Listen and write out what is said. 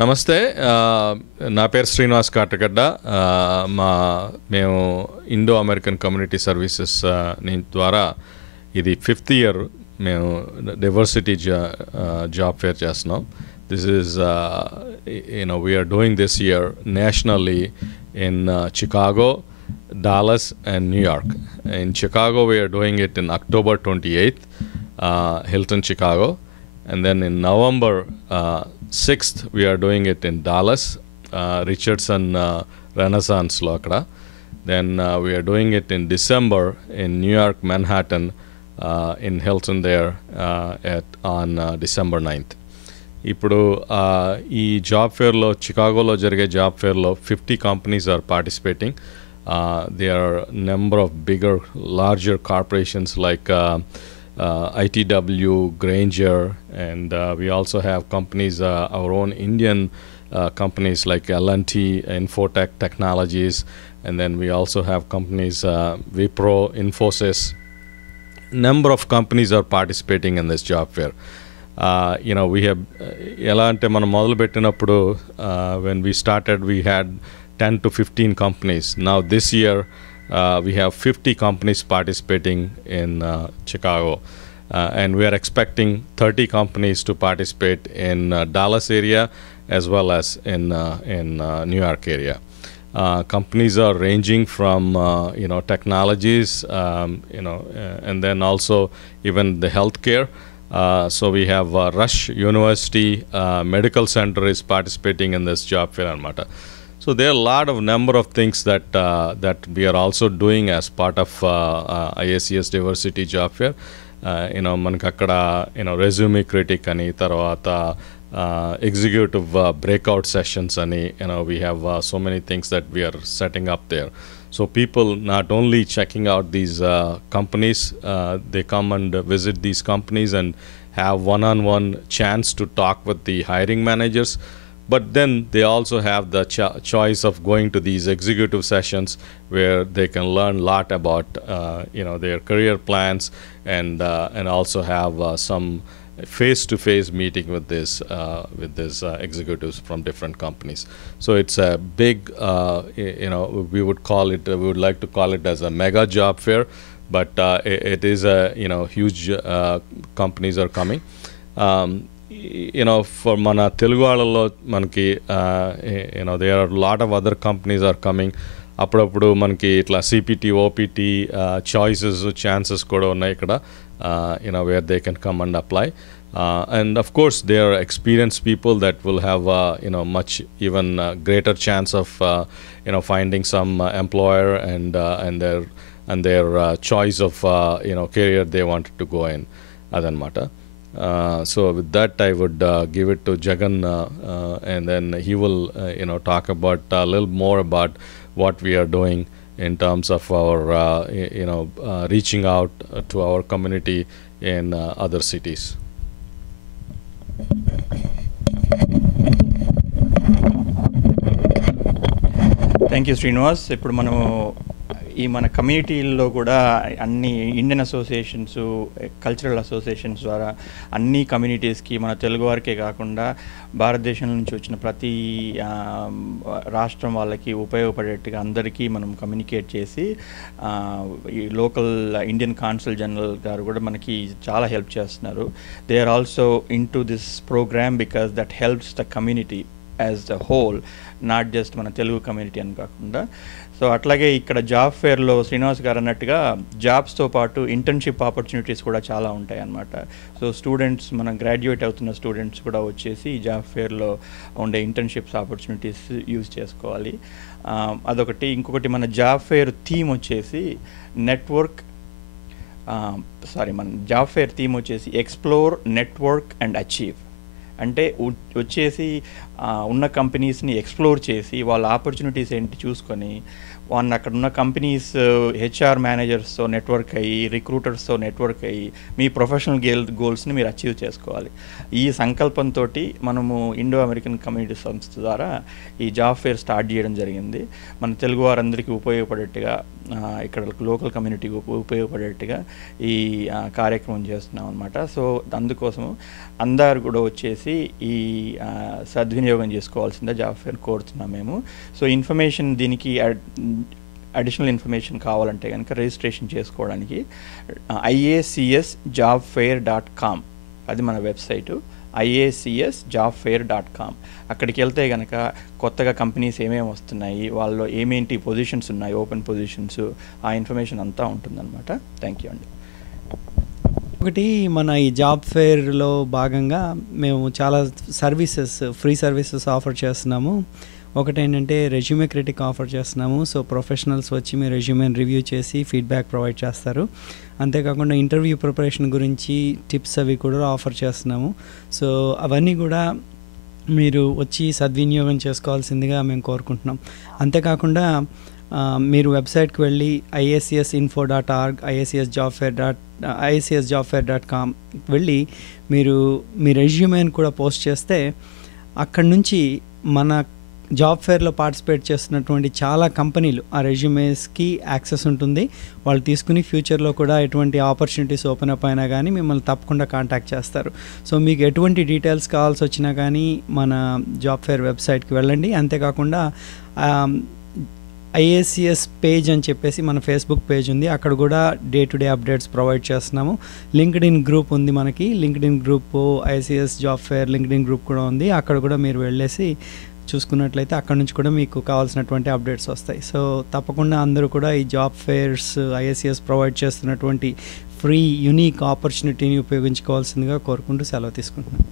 నమస్తే. నా పేరు శ్రీనివాస్ కాటగడ్డ. మేము ఇండో అమెరికన్ కమ్యూనిటీ సర్వీసెస్ ద్వారా ఇది 5th ఇయర్ మేము డైవర్సిటీ జాబ్ ఫేర్ చేస్తున్నాం. This is we are doing this year nationally in Chicago, Dallas and New York. In Chicago we are doing it in October 28th, Hilton Chicago, and then in November 6th we are doing it in Dallas, Richardson Renaissance lo akkada. Then we are doing it in December in New York, Manhattan, in Hilton there on December 9th. ఇప్పుడు ఈ job ఫేర్లో చికాగోలో జరిగే job ఫేర్లో 50 companies are participating. There are number of larger corporations like ITW, Grainger, and we also have companies, our own Indian companies like L&T, Infotech Technologies, and then we also have companies Wipro, Infosys. Number of companies are participating in this job fair. We have ఎలా అంటే మనం మొదలు పెట్టినప్పుడు when we started we had 10 to 15 companies. Now this year we have 50 companies participating in Chicago, and we are expecting 30 companies to participate in Dallas area as well as in New York area. Companies are ranging from technologies, and then also even the healthcare. So we have Rush University Medical Center is participating in this job fair anamata. So there are a lot of number of things that we are also doing as part of IACS Diversity Job Fair. మనకి అక్కడ resume critic అని, తర్వాత executive breakout sessions ani, we have so many things that we are setting up there. So people not only checking out these companies, they come and visit these companies and have one-on-one chance to talk with the hiring managers, but then they also have the choice of going to these executive sessions where they can learn a lot about their career plans, and also have some face-to-face meeting with these executives from different companies. So it's a big we would like to call it as a mega job fair, but it is a huge companies are coming. For mana telugu వాళ్ళలో మనకి there are a lot of other companies are coming. అప్పుడప్పుడు మనకి ఇట్లా CPT, ఓపిటి chances కూడా ఉన్నాయి ఇక్కడ, where they can come and apply. And of course there are experienced people that will have much even greater chance of finding some employer and their choice of career they wanted to go in adanmata. So with that I would give it to Jagan, and then he will talk about a little more about what we are doing in terms of our reaching out to our community in other cities. Thank you Srinivas. ఇప్పుడు మనము మన కమ్యూనిటీల్లో కూడా అన్ని Indian associations, cultural associations ద్వారా అన్ని కమ్యూనిటీస్కి, మన తెలుగు వారికే కాకుండా భారతదేశం నుంచి వచ్చిన ప్రతి రాష్ట్రం వాళ్ళకి ఉపయోగపడేట్టుగా అందరికీ మనం కమ్యూనికేట్ చేసి, ఈ లోకల్ ఇండియన్ కాన్సుల్ జనరల్ గారు కూడా మనకి చాలా హెల్ప్ చేస్తున్నారు. They are also into this programme because that helps the community as the whole, not just మన తెలుగు కమ్యూనిటీ అని కాకుండా. సో అట్లాగే ఇక్కడ జాబ్ ఫేర్లో శ్రీనివాస్ గారు అన్నట్టుగా జాబ్స్తో పాటు ఇంటర్న్షిప్ ఆపర్చునిటీస్ కూడా చాలా ఉంటాయి అన్నమాట. సో స్టూడెంట్స్, మన గ్రాడ్యుయేట్ అవుతున్న స్టూడెంట్స్ కూడా వచ్చేసి ఈ జాబ్ ఫేర్లో ఉండే ఇంటర్న్షిప్స్ ఆపర్చునిటీస్ యూజ్ చేసుకోవాలి. అదొకటి. ఇంకొకటి, మన జాబ్ ఫేర్ థీమ్ వచ్చేసి మన జాబ్ ఫేర్ థీమ్ వచ్చేసి ఎక్స్ప్లోర్, నెట్వర్క్ అండ్ అచీవ్. అంటే వచ్చేసి ఉన్న కంపెనీస్ని ఎక్స్ప్లోర్ చేసి వాళ్ళ ఆపర్చునిటీస్ ఏంటి చూసుకొని, వాళ్ళని అక్కడ ఉన్న కంపెనీస్ హెచ్ఆర్ మేనేజర్స్తో నెట్వర్క్ అయ్యి, రిక్రూటర్స్తో నెట్వర్క్ అయ్యి మీ ప్రొఫెషనల్ గోల్స్ని మీరు అచీవ్ చేసుకోవాలి. ఈ సంకల్పంతో మనము ఇండో అమెరికన్ కమ్యూనిటీ సంస్థ ద్వారా ఈ జాబ్ ఫేర్ స్టార్ట్ చేయడం జరిగింది. మన తెలుగు వారందరికీ ఉపయోగపడేట్టుగా ఇక్కడ లోకల్ కమ్యూనిటీకి ఉపయోగపడేట్టుగా ఈ కార్యక్రమం చేస్తున్నాం అనమాట. సో అందుకోసము అందరు కూడా వచ్చేసి ఈ సద్వినియోగం చేసుకోవాల్సిందే జాబ్ ఫేర్ కోరుతున్నాం మేము. సో ఇన్ఫర్మేషన్ దీనికి అడిషనల్ ఇన్ఫర్మేషన్ కావాలంటే కనుక రిజిస్ట్రేషన్ చేసుకోవడానికి iacSjobfair.com అది మన వెబ్సైటు, iacSjobfair.com. అక్కడికి వెళ్తే కనుక కొత్తగా కంపెనీస్ ఏమేమి వస్తున్నాయి, వాళ్ళు ఏమేంటి పొజిషన్స్ ఉన్నాయి, ఓపెన్ పొజిషన్స్, ఆ ఇన్ఫర్మేషన్ అంతా ఉంటుందన్నమాట. థ్యాంక్ యూ అండి. ఒకటి మన ఈ జాబ్ ఫేర్లో భాగంగా మేము చాలా సర్వీసెస్, ఫ్రీ సర్వీసెస్ ఆఫర్ చేస్తున్నాము. ఒకటి ఏంటంటే రెజ్యూమే క్రిటిక్ ఆఫర్ చేస్తున్నాము. సో ప్రొఫెషనల్స్ వచ్చి మీ రెజ్యూమేని రివ్యూ చేసి ఫీడ్బ్యాక్ ప్రొవైడ్ చేస్తారు. అంతేకాకుండా ఇంటర్వ్యూ ప్రిపరేషన్ గురించి టిప్స్ అవి కూడా ఆఫర్ చేస్తున్నాము. సో అవన్నీ కూడా మీరు వచ్చి సద్వినియోగం చేసుకోవాల్సిందిగా మేము కోరుకుంటున్నాం. అంతేకాకుండా మీరు వెబ్సైట్కి వెళ్ళి iacsinfo.org, iacSjobfair.com వెళ్ళి మీరు మీ రెజ్యూమేని కూడా పోస్ట్ చేస్తే అక్కడి నుంచి మన జాబ్ ఫేర్లో పార్టిసిపేట్ చేస్తున్నటువంటి చాలా కంపెనీలు ఆ రెజ్యూమేస్కి యాక్సెస్ ఉంటుంది. వాళ్ళు తీసుకుని ఫ్యూచర్లో కూడా ఎటువంటి ఆపర్చునిటీస్ ఓపెన్ అప్ అయినా కానీ మిమ్మల్ని తప్పకుండా కాంటాక్ట్ చేస్తారు. సో మీకు ఎటువంటి డీటెయిల్స్ కావాల్సి వచ్చినా కానీ మన జాబ్ ఫేర్ వెబ్సైట్కి వెళ్ళండి. అంతేకాకుండా IACS పేజ్ అని చెప్పేసి మన ఫేస్బుక్ పేజ్ ఉంది, అక్కడ కూడా day to day updates provide చేస్తున్నాము. లింక్డ్ఇన్ గ్రూప్ ఉంది మనకి, LinkedIn group IACS job fair LinkedIn group కూడా ఉంది. అక్కడ కూడా మీరు వెళ్ళేసి చూసుకున్నట్లయితే అక్కడ నుంచి కూడా మీకు కావాల్సినటువంటి అప్డేట్స్ వస్తాయి. సో తప్పకుండా అందరూ కూడా ఈ జాబ్ ఫేర్స్ IACS ప్రొవైడ్ చేస్తున్నటువంటి ఫ్రీ యూనిక్ ఆపర్చునిటీని ఉపయోగించుకోవాల్సిందిగా కోరుకుంటూ సెలవు తీసుకుంటున్నాను.